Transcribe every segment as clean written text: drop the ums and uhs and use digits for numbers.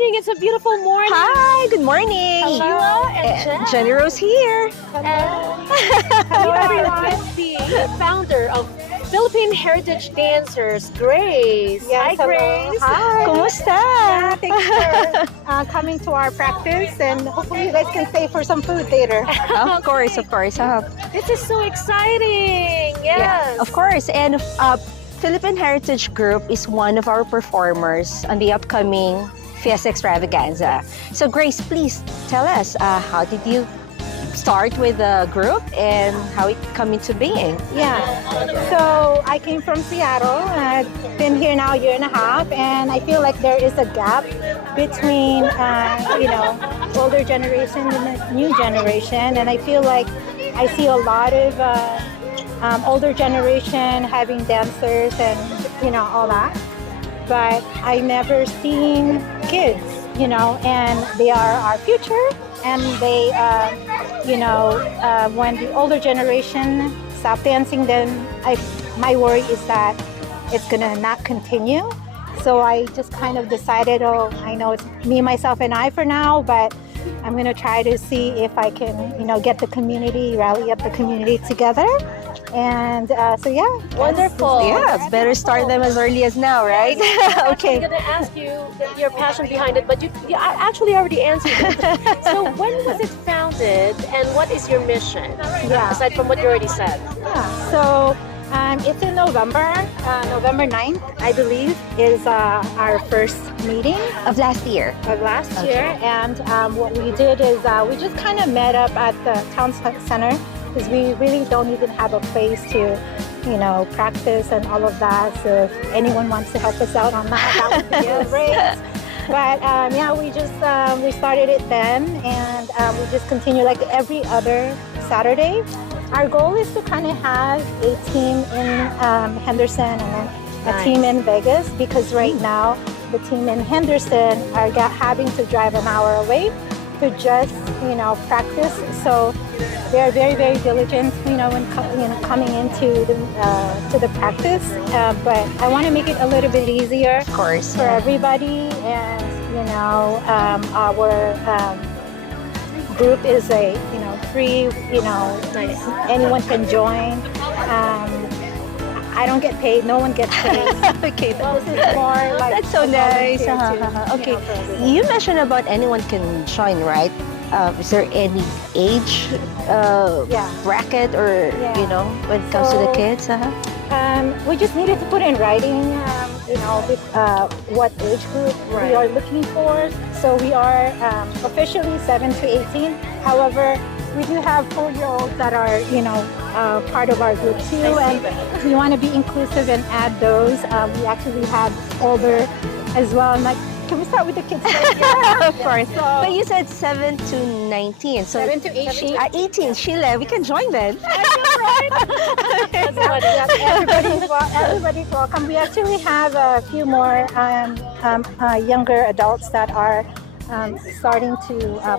morning. It's a beautiful morning. Hi, good morning. Hello, and Jen. Jenny Rose here. Hello, everyone. The founder of Philippine Heritage Dancers, Grace. Yes, Hi, hello. Grace. Hi. Kumusta? Thanks for coming to our practice, and hopefully you guys can stay for some food later. Of course, of course. This is so exciting. Yes. Yeah, of course. And Philippine Heritage Group is one of our performers on the upcoming Fiesta Extravaganza. So Grace, please tell us, how did you start with the group and how it come into being? Yeah. So I came from Seattle. I've been here now a year and a half, and I feel like there is a gap between, older generation and the new generation. And I feel like I see a lot of older generation having dancers and all that, but I never seen kids, and they are our future. And they, when the older generation stop dancing, then my worry is that it's gonna not continue. So I just kind of decided, I know it's me, myself, and I for now, but I'm gonna try to see if I can, get the community, rally up the community together. And Wonderful. Yeah, it's better start them as early as now, right? Okay. I'm going to ask you your passion behind it, but you actually already answered it. So when was it founded, and what is your mission? Yeah. Aside from what you already said. Yeah. So it's in November. November 9th, I believe, is our first meeting Of last year. of last Okay. year. And what we did is we just kind of met up at the town center, because we really don't even have a place to, practice and all of that. So if anyone wants to help us out on that, that would be great. But we started it then, and we just continue like every other Saturday. Our goal is to kind of have a team in Henderson and then a team in Vegas, because right now the team in Henderson are having to drive an hour away to just practice. So they're very, very diligent, when coming into the practice. But I want to make it a little bit easier, Of course. for everybody. And our group is a free. Nice. Anyone can join. I don't get paid. No one gets paid. Okay, This is more like that's so a nice. volunteer to, Okay, for everybody. you mentioned about anyone can join, right? Is there any age Yeah. bracket, or Yeah. when it comes to the So- kids? We just needed to put in writing, what age group we are looking for. So we are officially 7 to 18. However, we do have 4-year-olds that are, part of our group too, and we want to be inclusive and add those. We actually have older as well. I'm like, can we start with the kids first? Of course. So, But you said 7 to 19. So 7 to 18. 18, Sheila, we can join then. That's what Everybody's welcome. We actually have a few more younger adults that are starting to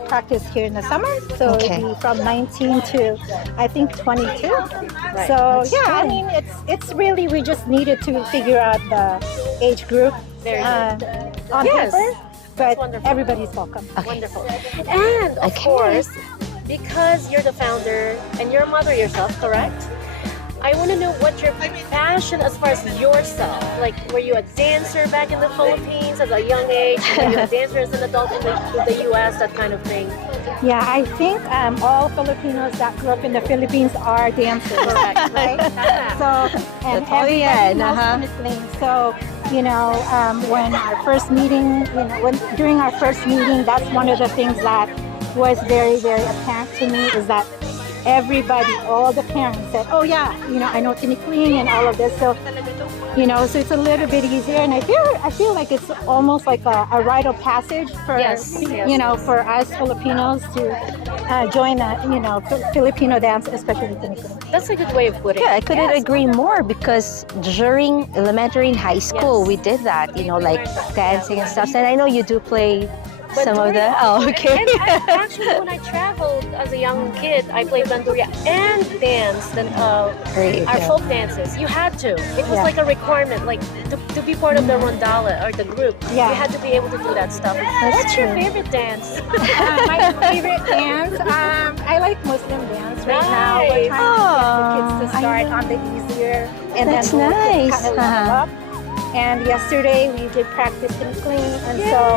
practice here in the summer. So Okay. it'll be from 19 to I think 22. Right. So That's I good. mean it's really, we just needed to figure out the age group Very on Yes. paper, but wonderful. everybody's welcome. Wonderful. And of Okay. course, because you're the founder and you're a mother yourself, correct? I want to know what your passion as far as yourself. Like, were you a dancer back in the Philippines at a young age? Were you a dancer as an adult in the US, that kind of thing? Yeah, I think all Filipinos that grew up in the Philippines are dancers, right? So, and Oh, everybody yeah, knows anything. So, when our first meeting, during our first meeting, that's one of the things that was very, very apparent to me, is that everybody, all the parents said, oh yeah, I know tinikling and all of this. So, so it's a little bit easier, and I feel like it's almost like a rite of passage for Yes. for us Filipinos to join Filipino dance, especially tinikling. That's a good way of putting Yeah, I it. couldn't Yes. agree more, because during elementary and high school, Yes. we did that, like dancing and stuff. And I know you do play But some of during- the. Oh, okay. And actually, when I traveled as a young kid, I played bandurria and danced Great. our folk dances. You had to. It was Yeah. like a requirement, like to be part of the rondalla or the group. Yeah. You had to be able to do that stuff. That's What's your true. favorite dance? My favorite dance, I like Muslim dance right now. We're trying to get the kids to start on the easier, and That's then we'll nice. kind of level up. And yesterday we did practice and clean, and so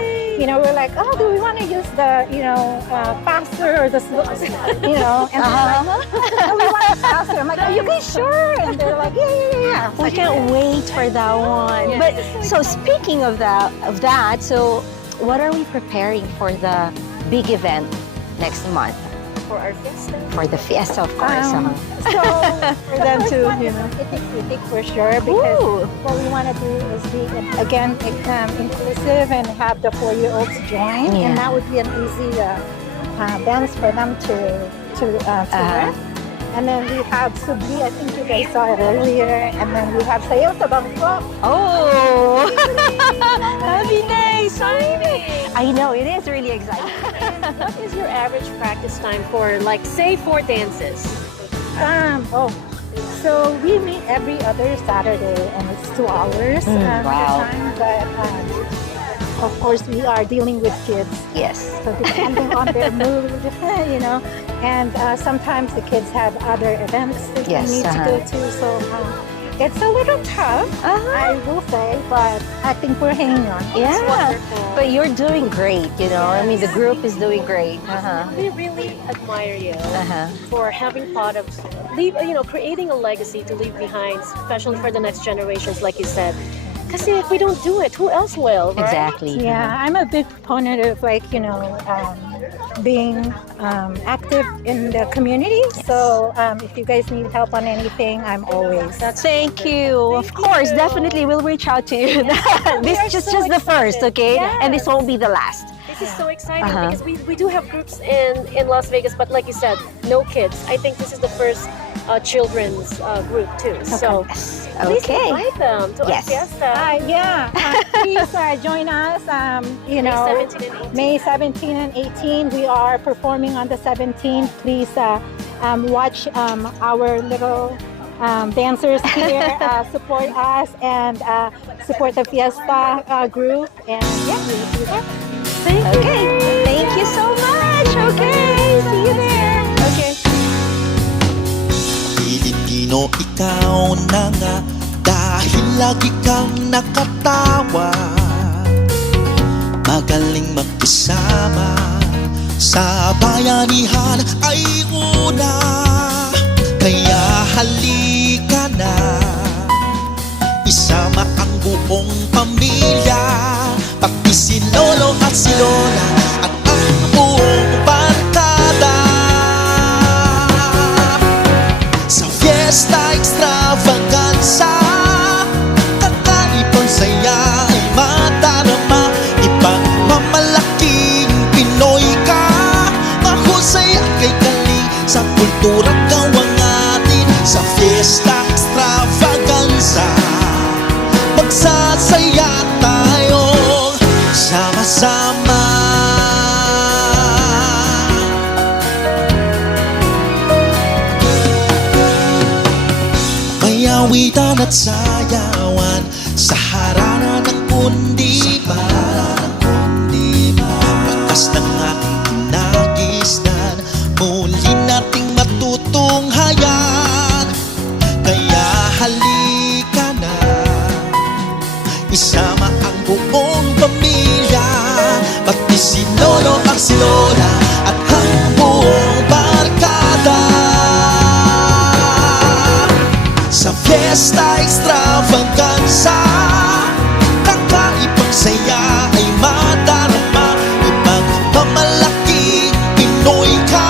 we're like, oh, do we want to use the faster or the slow, and they're like, no, we want it faster. I'm like, are you guys sure? And they're like, yeah. We can't wait for that one. But so speaking of that, so what are we preparing for the big event next month? For our fiesta. For the fiesta, of course. So For them the to, first one is aesthetic for sure, because Ooh. what we want to do is be again inclusive and have the 4-year-olds join, Yeah. and that would be an easy dance for them to learn. And then we have Subli, I think you guys saw it earlier, and then we have Sayaw sa Bangkok. Oh, that'd be nice. I know, it is really exciting. What is your average practice time for, like, say, 4 dances? So we meet every other Saturday, and it's 2 hours Wow. the time. But of course, we are dealing with kids, Yes. so depending on their mood, and sometimes the kids have other events that Yes, they need to go to. So it's a little tough, I will say, but I think we're hanging on. Yeah. Wonderful. But you're doing great, I mean, the group is doing great. We really admire you Uh-huh. for having thought of creating a legacy to leave behind, especially for the next generations, like you said. Because if we don't do it, who else will, right? Exactly. Yeah, I'm a big proponent of being active in the community. So if you guys need help on anything, I'm always. Thank you. Of course, definitely we'll reach out to you. This is just the first, okay? And this won't be the last. This is so exciting because we do have groups in Las Vegas, but like you said, no kids. I think this is the first children's group too. So please Okay. invite them to our Yes. fiesta. Please join us. May 17 and 18. We are performing on the 17th. Please watch our little dancers here. Support us and support the Fiesta group. And yeah, we'll see you there. Okay. Thank you so much. Okay. See you there. Okay. Pilipino, ikaw na nga, dahil lagi kang nakatawa. Magaling magkasama, sa bayanihan ay una. Kaya halika na, isama ang buong pamilya, pati si Lolo at si Lola at ang buong barkada. Sa Fiesta Extravaganza, kakaibang saya ay madarama. Ipagmamalaking Pinoy ka, mahusay at kay galing sa kultura gawang atin. Sa Fiesta Extravaganza, magsasaya tayong sama-sama. May awitan at sayawan sa harana ng kundiman. Bakas ng ating kinagisnan, muli nating matutunghayan. Kaya halika na, isama ang buong pamilya, pati si Lolo at si Lola at ang buong barkada. Sa Fiesta Extravaganza, kakaibang saya ay madarama. Ipagmamalaking Pinoy ka,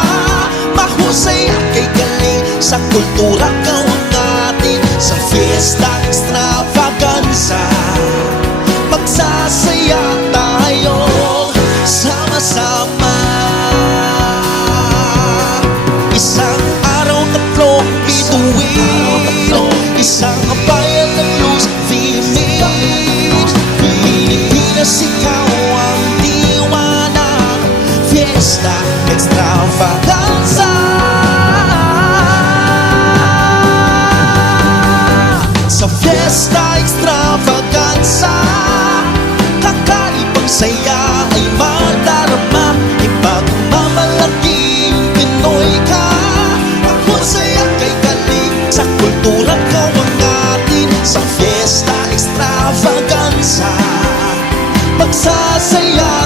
mahusay at kay galing sa kultura gawang atin. Sa Fiesta Extravaganza, magsasaya tayo sama-sama. Isang araw na tatlong bituin, isang bayan ng luz, Philippines. Pilipinas, ikaw ang diwanag. Fiesta Extravaganza. extravaganza. Magsasaya